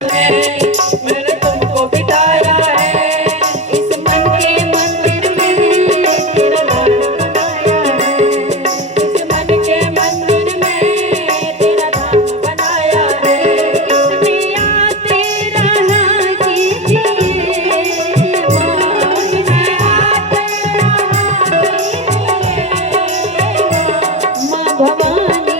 मैंने तुमको बिठाया है इस मन के मंदिर में तेरा धाम बनाया है। इस मन के मंदिर में तेरा धाम बनाया है। इसमें आते रहा कीजिए माँ, इसमें आते रहा कीजिए माँ भवानी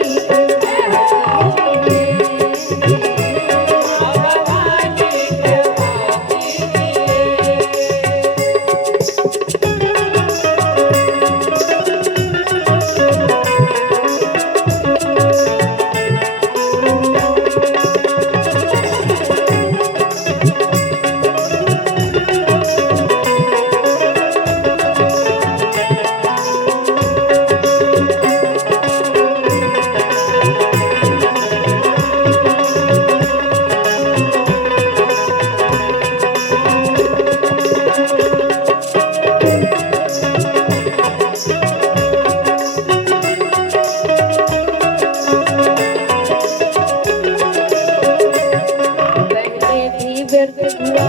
पहले भी व्यर्थ हुआ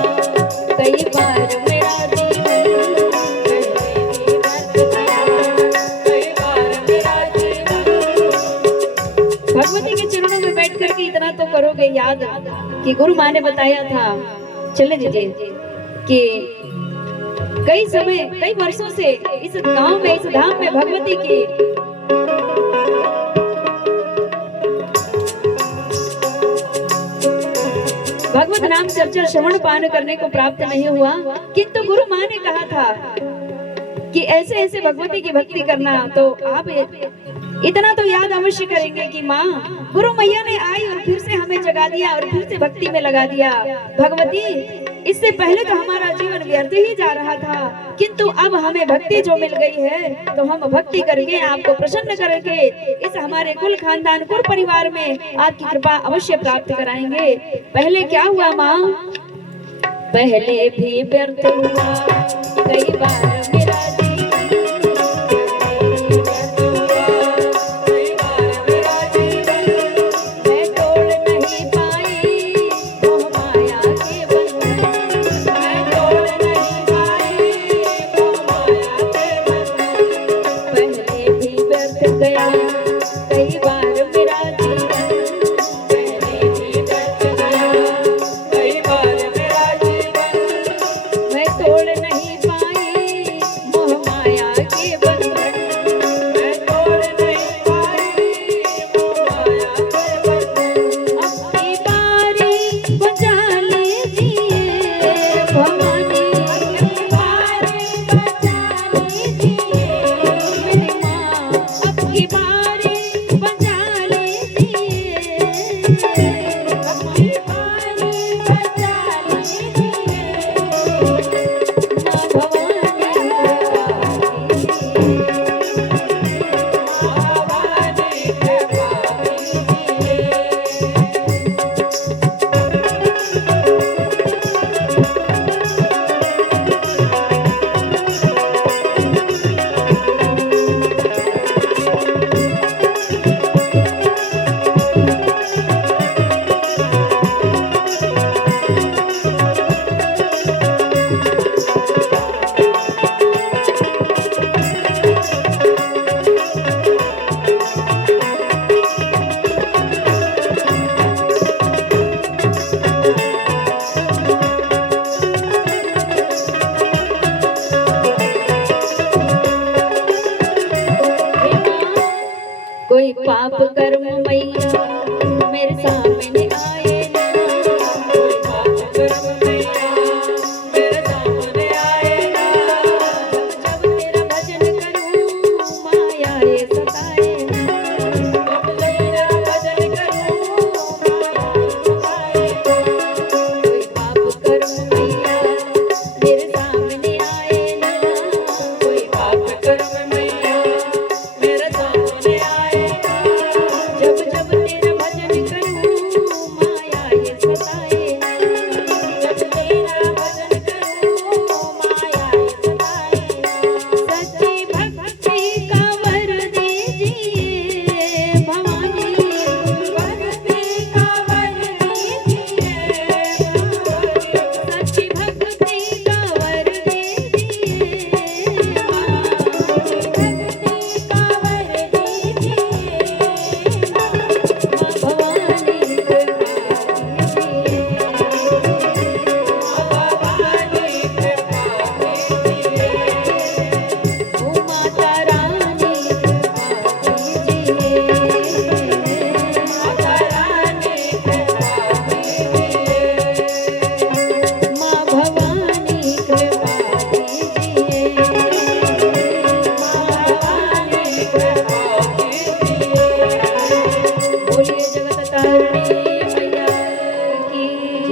कई बार मेरा जीवन, पहले भी व्यर्थ गया कई बार मेरा जीवन। भगवती के चरणों में बैठ करके इतना तो करोगे याद कि गुरु माँ ने बताया था, चले दीजिए, कि कई वर्षों से इस गांव में, इस धाम में भगवती की भगवत नाम चर्चा श्रवण पान करने को प्राप्त नहीं हुआ, किंतु गुरु माँ ने कहा था कि ऐसे ऐसे भगवती की भक्ति करना। तो आप इतना तो याद अवश्य करेंगे कि माँ गुरु मैया ने आई और फिर से हमें जगा दिया और फिर से भक्ति में लगा दिया। भगवती, इससे पहले तो हमारा जीवन व्यर्थ ही जा रहा था, किंतु अब हमें भक्ति जो मिल गई है तो हम भक्ति करके आपको प्रसन्न करके इस हमारे कुल खानदान कुल परिवार में आपकी कृपा अवश्य प्राप्त कराएंगे। पहले क्या हुआ माँ? पहले भी व्यर्थ हुआ कई बार मेरा गया कई बार मेरा जीवन, पहले भी व्यर्थ गया कई बार मेरा जीवन। मैं तोड़ नहीं पाई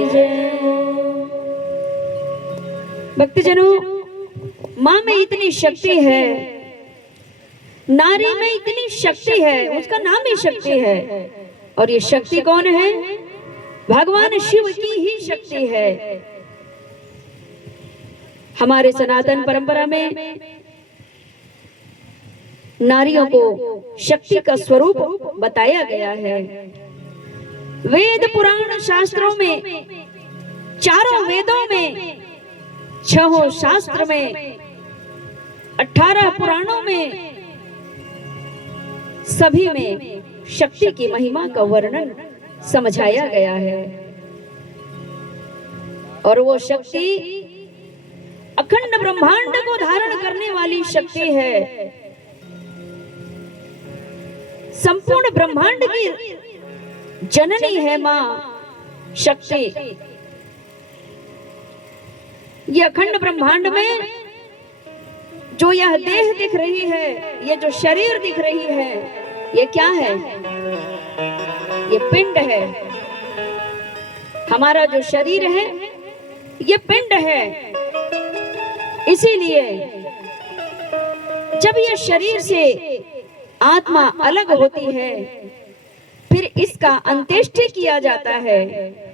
जय। भक्तजनों, माँ में इतनी शक्ति है, नारी में इतनी शक्ति है, उसका नाम ही शक्ति है। और ये शक्ति कौन है? भगवान शिव की ही शक्ति है। हमारे सनातन परंपरा में नारियों को शक्ति का स्वरूप बताया गया है। वेद पुराण शास्त्रों में, चारों वेदों में, 6 शास्त्र में, 18 पुराणों में, सभी में शक्ति की महिमा का वर्णन समझाया गया है। और वो शक्ति अखंड ब्रह्मांड को धारण करने वाली शक्ति है। संपूर्ण ब्रह्मांड की जननी है मां शक्ति। ये अखंड ब्रह्मांड में जो यह देह दिख रही है, ये जो शरीर दिख रही है, ये क्या है? ये पिंड है। हमारा जो शरीर है ये पिंड है। इसीलिए जब ये शरीर से आत्मा अलग होती है, फिर इसका अंत्येष्टि किया जाता है।